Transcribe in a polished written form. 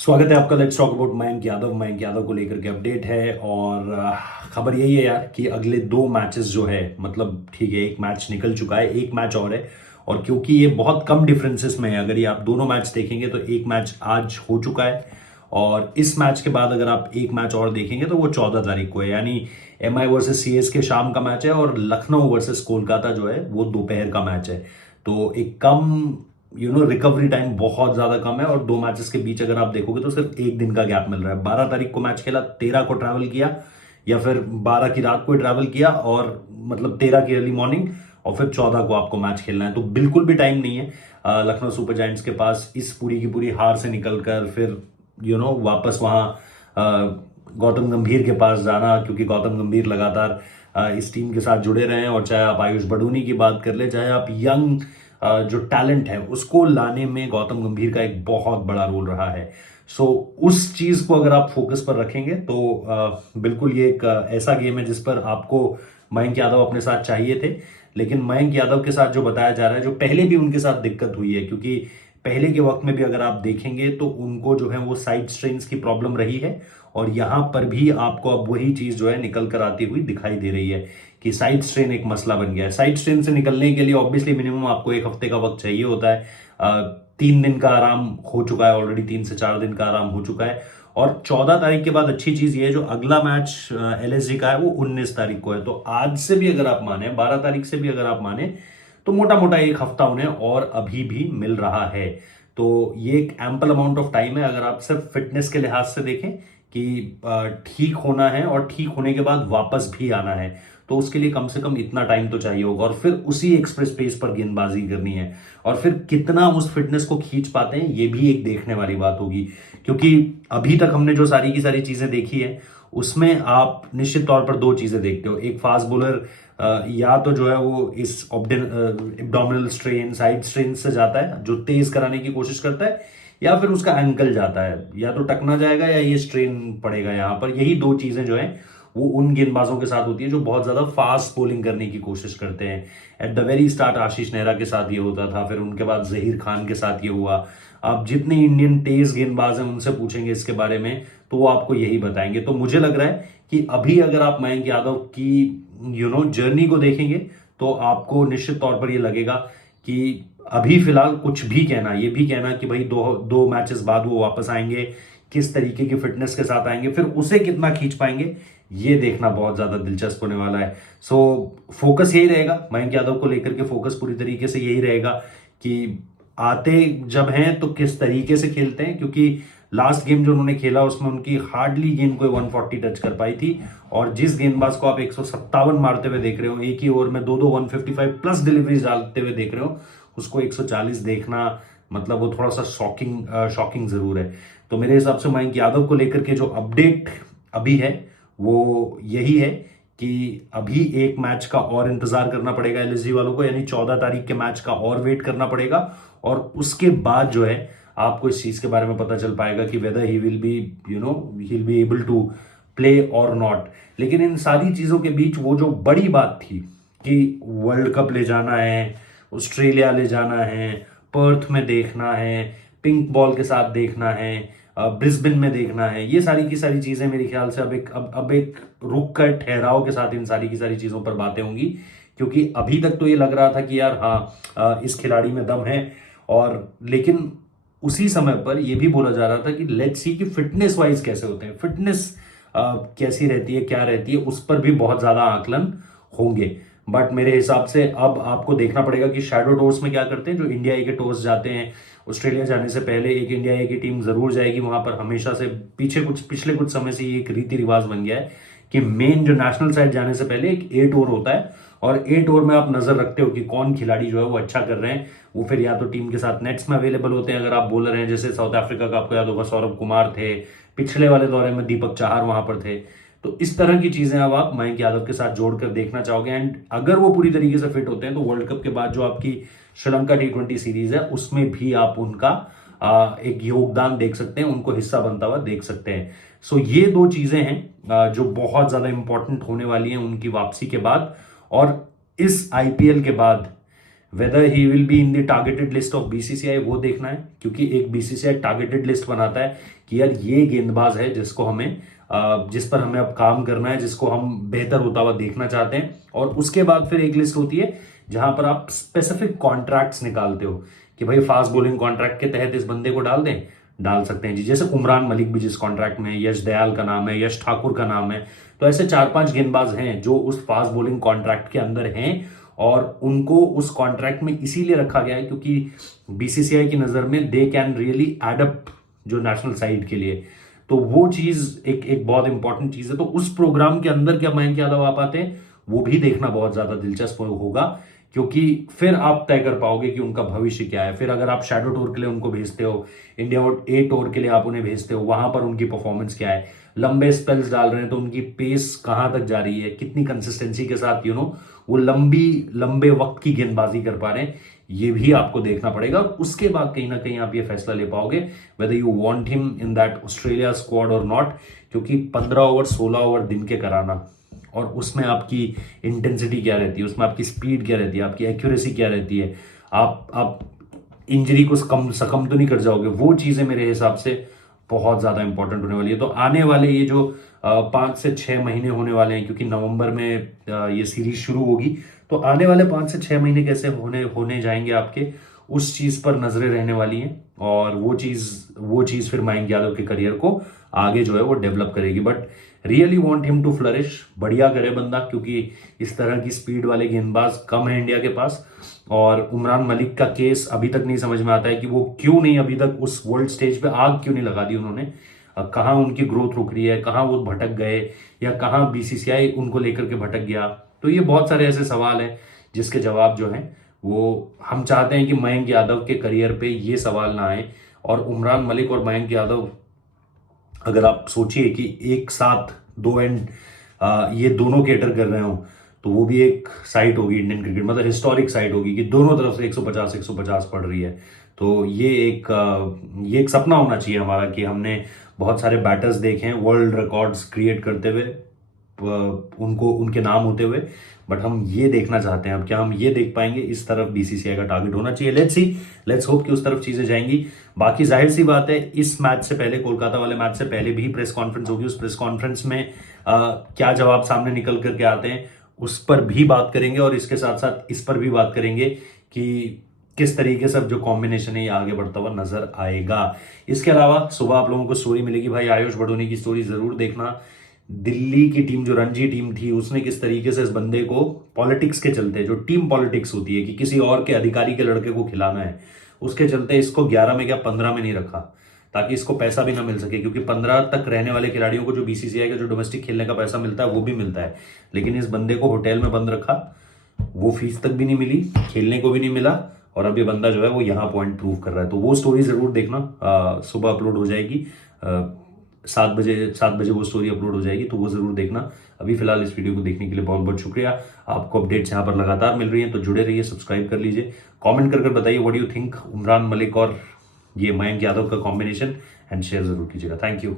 स्वागत है आपका। Let's talk about Mayank Yadav को लेकर के अपडेट है। और खबर यही है यार कि अगले दो मैचेस जो है, मतलब ठीक है, एक मैच निकल चुका है, एक मैच और है। और क्योंकि ये बहुत कम डिफरेंसेस में है, अगर ये आप दोनों मैच देखेंगे तो एक मैच आज हो चुका है और इस मैच के बाद अगर आप एक मैच और देखेंगे तो वो 14 तारीख को है। यानी एमआई वर्सेस सीएसके शाम का मैच है और लखनऊ वर्सेस कोलकाता जो है वो दोपहर का मैच है। तो एक कम रिकवरी टाइम बहुत ज्यादा कम है। और दो मैचेस के बीच अगर आप देखोगे तो सिर्फ एक दिन का गैप मिल रहा है। 12 तारीख को मैच खेला, 13 को ट्रैवल किया, या फिर 12 की रात को ही ट्रैवल किया और मतलब 13 की अर्ली मॉर्निंग, और फिर 14 को आपको मैच खेलना है। तो बिल्कुल भी टाइम नहीं है लखनऊ सुपर जायंट्स के पास इस पूरी की पूरी हार से निकलकर फिर वापस वहां गौतम गंभीर के पास जाना, क्योंकि गौतम गंभीर लगातार इस टीम के साथ जुड़े रहे हैं। और चाहे आप आयुष बडूनी की बात कर ले, चाहे आप यंग जो टैलेंट है उसको लाने में गौतम गंभीर का एक बहुत बड़ा रोल रहा है। सो उस चीज को अगर आप फोकस पर रखेंगे तो बिल्कुल ये एक ऐसा गेम है जिस पर आपको मयंक यादव अपने साथ चाहिए थे। लेकिन मयंक यादव के साथ जो बताया जा रहा है, जो पहले भी उनके साथ दिक्कत हुई है, क्योंकि पहले के वक्त में भी अगर आप देखेंगे तो उनको जो है वो साइड स्ट्रेन्स की प्रॉब्लम रही है। और यहां पर भी आपको अब वही चीज जो है निकल कर आती हुई दिखाई दे रही है कि साइड स्ट्रेन एक मसला बन गया है। साइड स्ट्रेन से निकलने के लिए ऑब्वियसली मिनिमम आपको एक हफ्ते का वक्त चाहिए होता है। 3 दिन का आराम हो चुका है ऑलरेडी, 3 से 4 दिन का आराम हो चुका है। और 14 तारीख के बाद अच्छी चीज ये है, जो अगला मैच एलएसजी का है वो 19 तारीख को है। तो आज से भी अगर आप माने, 12 तारीख से भी अगर आप माने, तो मोटा मोटा एक हफ्ता उन्हें और अभी भी मिल रहा है। तो ये एक एम्पल अमाउंट ऑफ टाइम है अगर आप सिर्फ फिटनेस के लिहाज से देखें कि ठीक होना है और ठीक होने के बाद वापस भी आना है। तो उसके लिए कम से कम इतना टाइम तो चाहिए होगा और फिर उसी एक्सप्रेस पेस पर गेंदबाजी करनी है। और फिर कितना उस फिटनेस को खींच पाते हैं ये भी एक देखने वाली बात होगी, क्योंकि अभी तक हमने जो सारी की सारी चीजें देखी है उसमें आप निश्चित तौर पर दो चीजें देखते हो। एक फास्ट बॉलर या तो जो है वो इस एब्डोमिनल स्ट्रेन, साइड स्ट्रेन से जाता है जो तेज कराने की कोशिश करता है, या फिर उसका एंकल जाता है, या तो टकना जाएगा या ये स्ट्रेन पड़ेगा यहां पर। यही दो चीजें जो है वो उन गेंदबाजों के साथ होती है जो बहुत ज्यादा फास्ट बॉलिंग करने की कोशिश करते हैं। एट द वेरी स्टार्ट आशीष नेहरा के साथ ये होता था, फिर उनके बाद जहीर खान के साथ ये हुआ। आप जितने इंडियन तेज गेंदबाज हैं उनसे पूछेंगे इसके बारे में तो वो आपको यही बताएंगे। तो मुझे लग रहा है कि अभी अगर आप मयंक यादव की जर्नी को देखेंगे तो आपको निश्चित तौर पर ये लगेगा कि अभी फिलहाल कुछ भी कहना, ये भी कहना कि भाई दो दो मैचेस बाद वो वापस आएंगे, किस तरीके की फिटनेस के साथ आएंगे, फिर उसे कितना खींच पाएंगे, ये देखना बहुत ज्यादा दिलचस्प होने वाला है। सो फोकस यही रहेगा मयंक यादव को लेकर के, फोकस पूरी तरीके से यही रहेगा कि आते जब हैं तो किस तरीके से खेलते हैं। क्योंकि लास्ट गेम जो उन्होंने खेला उसमें उनकी हार्डली गेंद कोई 140 टच कर पाई थी। और जिस गेंदबाज को आप 157 मारते हुए देख रहे हो, एक ही ओवर में दो दो 155 प्लस डिलीवरीज डालते हुए देख रहे हो, उसको 140 देखना मतलब वो थोड़ा सा शॉकिंग जरूर है। तो मेरे हिसाब से मयंक यादव को लेकर के जो अपडेट अभी है वो यही है कि अभी एक मैच का और इंतजार करना पड़ेगा एलएसजी वालों को, यानी 14 तारीख के मैच का और वेट करना पड़ेगा। और उसके बाद जो है आपको इस चीज के बारे में पता चल पाएगा कि whether he will be he will be able to play और नॉट। लेकिन इन सारी चीजों के बीच वो जो बड़ी बात थी कि वर्ल्ड कप ले जाना है, ऑस्ट्रेलिया ले जाना है, पर्थ में देखना है, पिंक बॉल के साथ देखना है, ब्रिस्बेन में देखना है, ये सारी की सारी चीजें मेरे ख्याल से अब एक रुक कर ठहराव के साथ इन सारी की सारी चीजों पर बातें होंगी। क्योंकि अभी तक तो ये लग रहा था कि यार हाँ इस खिलाड़ी में दम है, और लेकिन उसी समय पर यह भी बोला जा रहा था कि लेट्स सी कि फिटनेस वाइज कैसे होते हैं, फिटनेस कैसी रहती है, क्या रहती है, उस पर भी बहुत ज्यादा आकलन होंगे। बट मेरे हिसाब से अब आपको देखना पड़ेगा कि शैडो टूर्स में क्या करते हैं। जो इंडिया ए के टूर्स जाते हैं ऑस्ट्रेलिया जाने से पहले, एक इंडिया ए की टीम जरूर जाएगी वहां पर। हमेशा से पिछले कुछ समय से ये एक रीति रिवाज बन गया है कि मेन जो नेशनल साइड जाने से पहले एक ए टूर होता है, और ए टूर में आप नजर रखते हो कि कौन खिलाड़ी जो है वो अच्छा कर रहे हैं। वो फिर या तो टीम के साथ नेट्स में अवेलेबल होते हैं, अगर आप बॉलर हैं, जैसे साउथ अफ्रीका का आपको याद होगा सौरभ कुमार थे, पिछले वाले दौरे में दीपक चाहर वहां पर थे। तो इस तरह की चीजें अब आप मयंक यादव के साथ जोड़कर देखना चाहोगे। एंड अगर वो पूरी तरीके से फिट होते हैं तो वर्ल्ड कप के बाद जो आपकी श्रीलंका T20 सीरीज है उसमें भी आप उनका एक योगदान देख सकते हैं, उनको हिस्सा बनता हुआ देख सकते हैं। सो ये दो चीजें हैं जो बहुत ज्यादा इंपॉर्टेंट होने वाली हैं उनकी वापसी के बाद। और इस आईपीएल के बाद weather he will be in the targeted list of BCCI वो देखना है, क्योंकि एक बीसीसीआई टारगेटेड लिस्ट बनाता है कि यार ये गेंदबाज है जिसको हमें जिस पर हमें अब काम करना है, जिसको हम बेहतर होता हुआ देखना चाहते हैं। और उसके बाद फिर एक लिस्ट होती है जहां पर आप स्पेसिफिक कॉन्ट्रैक्ट्स निकालते हो कि भाई फास्ट बॉलिंग कॉन्ट्रैक्ट के तहत इस बंदे को डाल दें, डाल सकते हैं जी। जैसे उमरान मलिक भी जिस कॉन्ट्रैक्ट में है, यश दयाल का नाम है, यश ठाकुर का नाम है, तो ऐसे 4-5 गेंदबाज हैं जो उस फास्ट बॉलिंग कॉन्ट्रैक्ट के अंदर हैं और उनको उस कॉन्ट्रैक्ट में इसीलिए रखा गया है क्योंकि बीसीसीआई की नजर में they can really add up जो नेशनल साइड के लिए। तो वो चीज एक बहुत इंपॉर्टेंट चीज है। तो उस प्रोग्राम के अंदर क्या मयंक यादव आ पाते हैं, वो भी देखना बहुत ज्यादा दिलचस्प होगा, क्योंकि फिर आप तय कर पाओगे कि उनका भविष्य क्या है। फिर अगर आप शैडो टूर के लिए उनको भेजते हो, इंडिया ए टूर के लिए आप उन्हें भेजते हो, वहां पर उनकी परफॉर्मेंस क्या है, लंबे स्पेल्स डाल रहे हैं तो उनकी पेस कहां तक जा रही है, कितनी कंसिस्टेंसी के साथ वो लंबे वक्त की गेंदबाजी कर पा रहे हैं, ये भी आपको देखना पड़ेगा। और उसके बाद कहीं ना कहीं आप ये फैसला ले पाओगे whether you want him in that Australia squad और नॉट। क्योंकि 15 ओवर 16 ओवर दिन के कराना और उसमें आपकी इंटेंसिटी क्या रहती है, उसमें आपकी स्पीड क्या रहती है, आपकी एक्यूरेसी क्या रहती है, आप इंजरी को सकम तो नहीं कर जाओगे, वो चीजें मेरे हिसाब से बहुत ज्यादा इंपॉर्टेंट होने वाली है। तो आने वाले ये जो 5 से 6 महीने होने वाले हैं, क्योंकि नवंबर में ये सीरीज शुरू होगी, तो आने वाले 5 से 6 महीने कैसे होने जाएंगे आपके, उस चीज पर नजरें रहने वाली हैं। और वो चीज फिर मयंक यादव के करियर को आगे जो है वो डेवलप करेगी। But really want him to flourish, बढ़िया करे बंदा, क्योंकि इस तरह की स्पीड वाले गेंदबाज कम है इंडिया के पास। और उमरान मलिक का केस अभी तक नहीं समझ में आता है कि वो क्यों नहीं अभी तक उस वर्ल्ड स्टेज पे आग क्यों नहीं लगा दी उन्होंने। कहाँ उनकी ग्रोथ रुक रही है, कहाँ वो भटक गए, या कहाँ बीसीसीआई उनको लेकर के भटक गया। तो ये बहुत सारे ऐसे सवाल हैं जिसके जवाब जो है वो हम चाहते हैं कि मयंक यादव के करियर पे ये सवाल ना आए। और उमरान मलिक और मयंक यादव, अगर आप सोचिए कि एक साथ दो एंड ये दोनों कैटर कर रहे हो, तो वो भी एक साइट होगी इंडियन क्रिकेट, मतलब हिस्टोरिक साइट होगी कि दोनों तरफ से 150 पड़ रही है। तो ये एक सपना होना चाहिए हमारा कि हमने बहुत सारे बैटर्स देखे हैं वर्ल्ड रिकॉर्ड्स क्रिएट करते हुए, उनको उनके नाम होते हुए। बट हम ये देखना चाहते हैं, अब क्या हम ये देख पाएंगे, इस तरफ बीसीसीआई का टारगेट होना चाहिए। लेट्स होप कि उस तरफ चीजें जाएंगी। बाकी जाहिर सी बात है, इस मैच से पहले, कोलकाता वाले मैच से पहले भी प्रेस कॉन्फ्रेंस होगी। उस प्रेस कॉन्फ्रेंस में क्या जवाब सामने निकल करके आते हैं उस पर भी बात करेंगे, और इसके साथ साथ इस पर भी बात करेंगे कि किस तरीके से अब जो कॉम्बिनेशन है ये आगे बढ़ता हुआ नजर आएगा। इसके अलावा सुबह आप लोगों को स्टोरी मिलेगी, भाई आयुष बड़ोनी की स्टोरी जरूर देखना। दिल्ली की टीम जो रणजी टीम थी, उसने किस तरीके से इस बंदे को पॉलिटिक्स के चलते, जो टीम पॉलिटिक्स होती है कि किसी और के अधिकारी के लड़के को खिलाना है, उसके चलते इसको 11 में क्या 15 में नहीं रखा, ताकि इसको पैसा भी ना मिल सके। क्योंकि 15 तक रहने वाले खिलाड़ियों को जो बीसीसीआई का जो डोमेस्टिक खेलने का पैसा मिलता है वो भी मिलता है, लेकिन इस बंदे को होटल में बंद रखा, वो फीस तक भी नहीं मिली, खेलने को भी नहीं मिला, और अब ये बंदा जो है वो यहाँ पॉइंट प्रूव कर रहा है। तो वो स्टोरी जरूर देखना, सुबह अपलोड हो जाएगी, 7 बजे वो स्टोरी अपलोड हो जाएगी, तो वो जरूर देखना। अभी फिलहाल इस वीडियो को देखने के लिए बहुत बहुत शुक्रिया। आपको अपडेट्स यहाँ पर लगातार मिल रही हैं, तो जुड़े रहिए, सब्सक्राइब कर लीजिए, कमेंट कर बताइए what do you think Umran Malik और ये मयंक यादव का कॉम्बिनेशन, एंड शेयर जरूर कीजिएगा। Thank you.